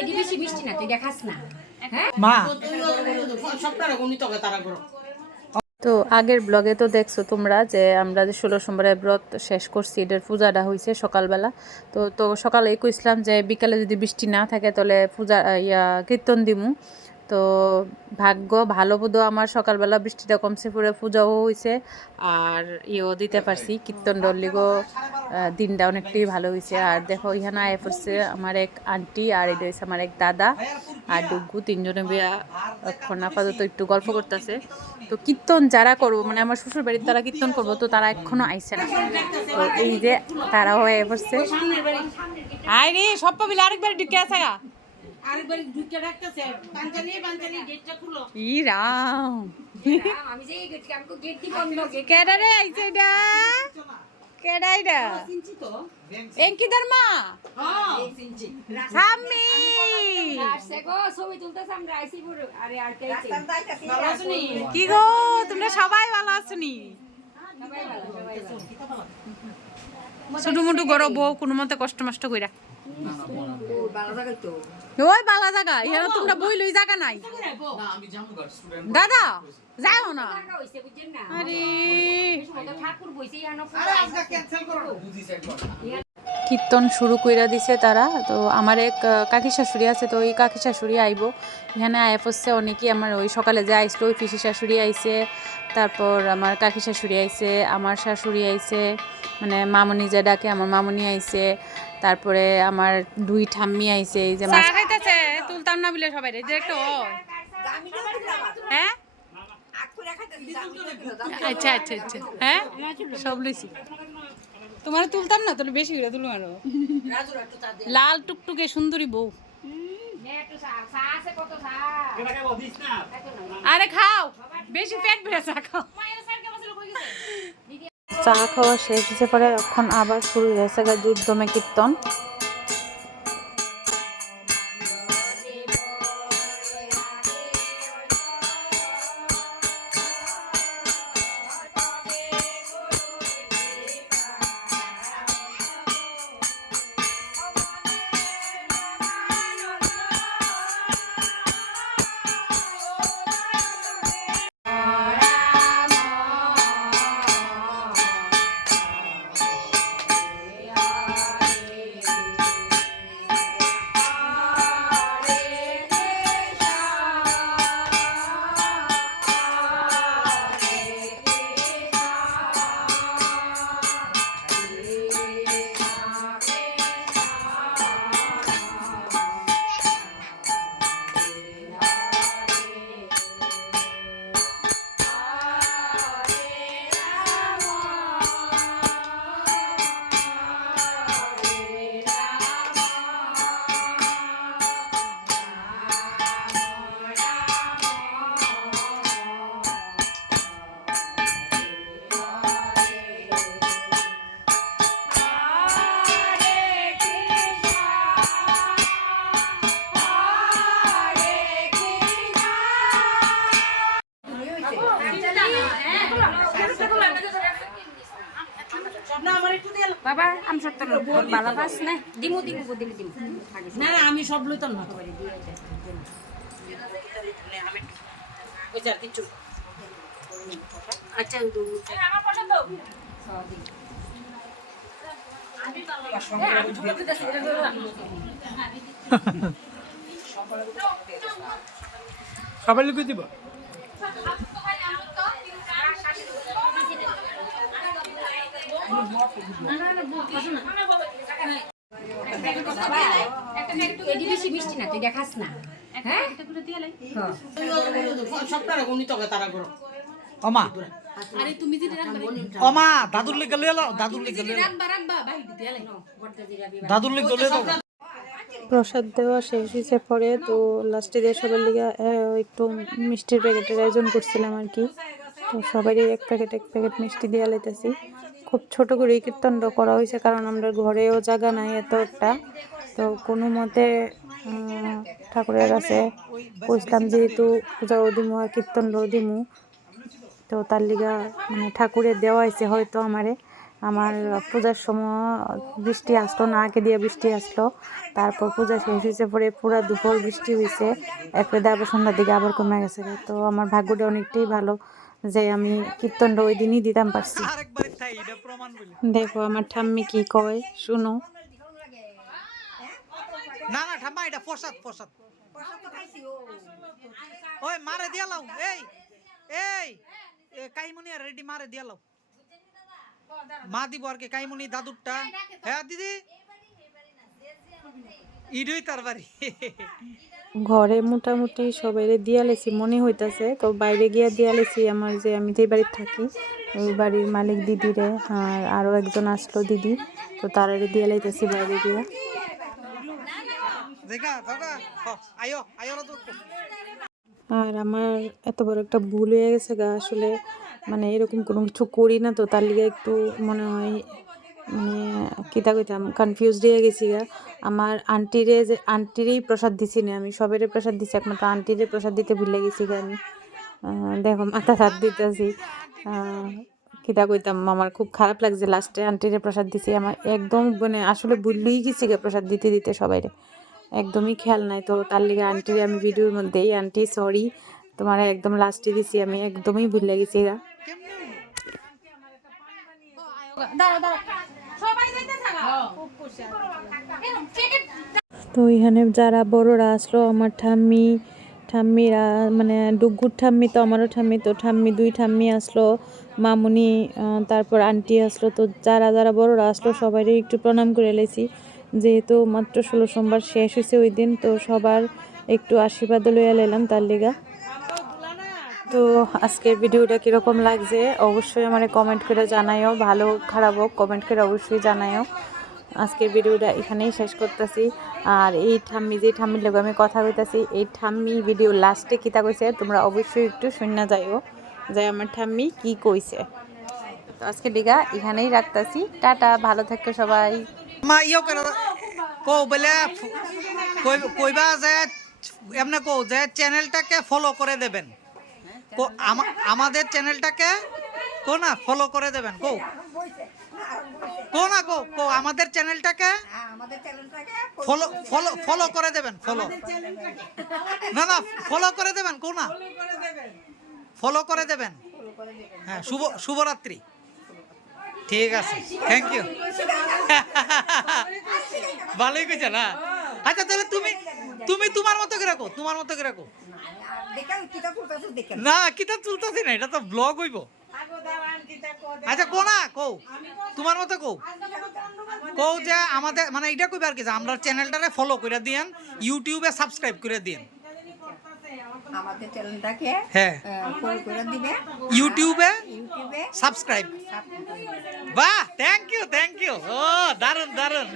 এডি বেশি মিষ্টি না, তুই দেখাস না মা। তো আগের ব্লগে তো দেখছো তোমরা যে আমরা যে 16 সোমবারের ব্রত শেষ করছি, এটার পূজাটা হয়েছে সকালবেলা। তো সকালেই কইছিলাম যে বিকালে যদি বৃষ্টি না থাকে তাহলে পূজা কীর্তন দিমু। তো ভাগ্য ভালো বোধ আমার সকালবেলা বৃষ্টিটা কমছে, পুরো পূজাও হয়েছে আর দিতে পারছি কীর্তন ডলিগো। দিনটা অনেকটাই ভালো হয়েছে। আর দেখো এখানে আয় পড়ছে আমার এক আন্টি আর এটা হয়েছে আমার এক দাদা আর ডুগু, তিনজনে বিয়া এখন আপাতত একটু গল্প করতেছে। তো কীর্তন যারা করবো মানে আমার শ্বশুর বাড়ির তারা কীর্তন করবো, তো তারা এখনো আইসে না। তো এই যে তারাও হয়ে পড়ছে। আয় রে সব পাবিলে আরেকবার ঢুকে আসা গা। কেডারে আইছে এটা? কেডা এটা? এঙ্কিদার মা? সাম্মি। কি গো তোমরা সবাই ভালো আছোনি? ছোট মোটো গরো বউ কোনো মতে কষ্ট মষ্ট কইরা ওই বালা জায়গা এখানে তোমরা বই লই জায়গা নাই দাদা যাও না। আরে কীর্তন শুরু কইরা দিছে তারা। তো আমার এক কাকি শাশুড়ি আছে, তো ওই কাকি শাশুড়ি আইব এখানে আয় পড়ছে অনেকেই। আমার ওই সকালে যে আইসলো ওই পিসি শাশুড়ি আইছে, তারপর আমার কাকি শাশুড়ি আইছে, আমার শাশুড়ি আইছে মানে মামনি যে ডাকে আমার মামনি আইছে, তারপরে আমার দুই ঠাম্মি আইছে। এই যে মাছ খাইতেছে তুলতাম না বলে সবাই ডিরেক্ট হয়। হ্যাঁ আচ্ছা আচ্ছা আচ্ছা হ্যাঁ সব লইছি। তোমার তুলতাম না তাহলে বেশি করে তুলো আরো। লাল টুকটুকে সুন্দরী বউ। আরে খাও বেশি পেট ভরে চা খাও। চা খাওয়া শেষ হয়েছে পরে এখন আবার শুরু হয়েছে যুদ্ধমে কীর্তন। বাবা আমি সত্য ভালো পাস না দিমু দিমু দিলে দিমু না না আমি সব লইতাম না কিছু আচ্ছা আমার পছন্দ সবাই লিখে দিব। এডি বেশি মিষ্টি না, তুই দেখাস না হ্যাঁ ওমা আরে তুমি যদি ওমা দাদুর লেগে লয়ে লাও, দাদুর লেগে লয়ে লাও, দাদুর লেগে লয়ে দাও। প্রসাদ দেওয়া শেষ হয়েছে পরে তো লাস্টে দিয়ে সবার লিগে একটু মিষ্টির প্যাকেটের আয়োজন করছিলাম আর কি। তো সবারই এক প্যাকেট মিষ্টি দিয়ে লাইতেছি। খুব ছোট করে কীর্তনটা করা হয়েছে কারণ আমরা ঘরেও জায়গা নাই এত একটা। তো কোনো মতে ঠাকুরের কাছে বসলাম, যেহেতু পূজাও দিমু আর কীর্তনটাও দিমু, তো তার লিগা মানে ঠাকুরের দেওয়া হয়েছে হয়তো আমারে। আমার পূজার সময় বৃষ্টি আসলো না, আগে দিয়ে বৃষ্টি আসলো, তারপর পূজা শেষ হয়েছে পরে পুরো দুপুর বৃষ্টি হয়েছে, এরপরে আবার সন্ধ্যার দিকে আবার কমে গেছে। তো আমার ভাগ্যটা অনেকটাই ভালো যে আমি কীর্তনটা ওই দিনই দিতাম পারছি। দেখো আমার ঠাম্মি কি কয় শুনো। না না ঠাম্মা এটা প্রসাদ প্রসাদ ওই মারে দিয়া লাও এই এই কাইমুনি আর রেডি মারে দিয়া লাও মা দিব আর কি কাইমুনি দাদুরটা হ্যাঁ দিদি ইডুই তার বাড়ি ঘরে মোটামুটি সবাই দিয়া লেছি মনে হইতাছে, তো বাইরে গিয়া দিয়া লেছি আমার যে আমি যে বাড়িতে থাকি ওই বাড়ির মালিক দিদিরে, আর আরও একজন আসলো দিদি, তো তারারে দিয়া লাইতেছি বাইরে গিয়া। আর আমার এত বড় একটা ভুল হয়ে গেছে গা, আসলে মানে এরকম কোনো কিছু করি না, তো তার লিগে একটু মনে হয় মানে কিতা কইতাম কনফিউজড হয়ে গেছি গা। আমার আন্টিরেই প্রসাদ দিছি না, আমি সবেরে প্রসাদ দিছি, একমাত্র আন্টিরে প্রসাদ দিতে ভুলে গেছি গা আমি। দেখো মাথা হাত দিতেছি, কিতা কইতাম আমার খুব খারাপ লাগছে, লাস্টে আন্টিরে প্রসাদ দিছি। আমার একদম মানে আসলে ভুলই গেছি গা প্রসাদ দিতে দিতে সবাইরে, একদমই খেয়াল নাই। তো তার লিগে আন্টিরে আমি ভিডিওর মধ্যেই আন্টি সরি তোমার একদম লাস্টে দিছি, আমি একদমই ভুলে গেছি গা। তো এখানে যারা বড়রা আসলো আমার ঠাম্মিরা মানে ডুগুর ঠাম্মি তো আমারও ঠাম্মি, তো ঠাম্মি দুই ঠাম্মি আসলো, মামুনি তারপর আন্টি আসলো। তো যারা যারা বড়রা আসলো সবারই একটু প্রণাম করে এলেছি, যেহেতু মাত্র 16 সোমবার শেষ হয়েছে ওই দিন, তো সবার একটু আশীর্বাদ লইয়া লাইলাম তার লিগা। তো আজকের ভিডিওটা কীরকম লাগছে অবশ্যই আমার কমেন্ট করে জানাইও, ভালো খারাপ হোক কমেন্ট করে অবশ্যই জানাইও। আজকের ভিডিওটা এখানেই শেষ করতেছি। আর এই ঠাম্মি যে ঠাম্মির লোক আমি কথা কইতাছি, এই ঠাম্মি ভিডিও লাস্টে কিতা কইছে তোমরা অবশ্যই একটু শুনে যাইও যে আমার ঠাম্মি কি কইছে। তো আজকে দিঘা এখানেই রাখতাছি, টাটা, ভালো থাকো সবাই। মা ইও করে কো বলে কইবা যে এমনি কো যে চ্যানেলটাকে ফলো করে দেবেন, আমাদের চ্যানেলটাকে কো না ফলো করে দেবেন, কো কো না কো কো আমাদের চ্যানেলটাকে ফলো ফলো ফলো করে দেবেন, ফলো না না ফলো করে দেবেন, কো না ফলো করে দেবেন। হ্যাঁ শুভরাত্রি, ঠিক আছে, থ্যাংক ইউ। ভালোই কইছে না। আচ্ছা তাহলে তুমি তোমার মতো করে রাখো, তোমার মতো করে রাখো। না কিতাব তুলতাছি না, এটা তো ব্লগ হইব। আচ্ছা কো না কো তোমার মতো কো কো যে আমাদের মানে এটা কইবে আর কি যে আমরা চ্যানেলটারে ফলো করে দিয়েন, ইউটিউবে সাবস্ক্রাইব করে দিয়েন, আমাদের চ্যানেলটাকে হ্যাঁ ফলো করে দিবে, ইউটিউবে সাবস্ক্রাইব। বাহ থ্যাংক ইউ ও দারুন দারুন।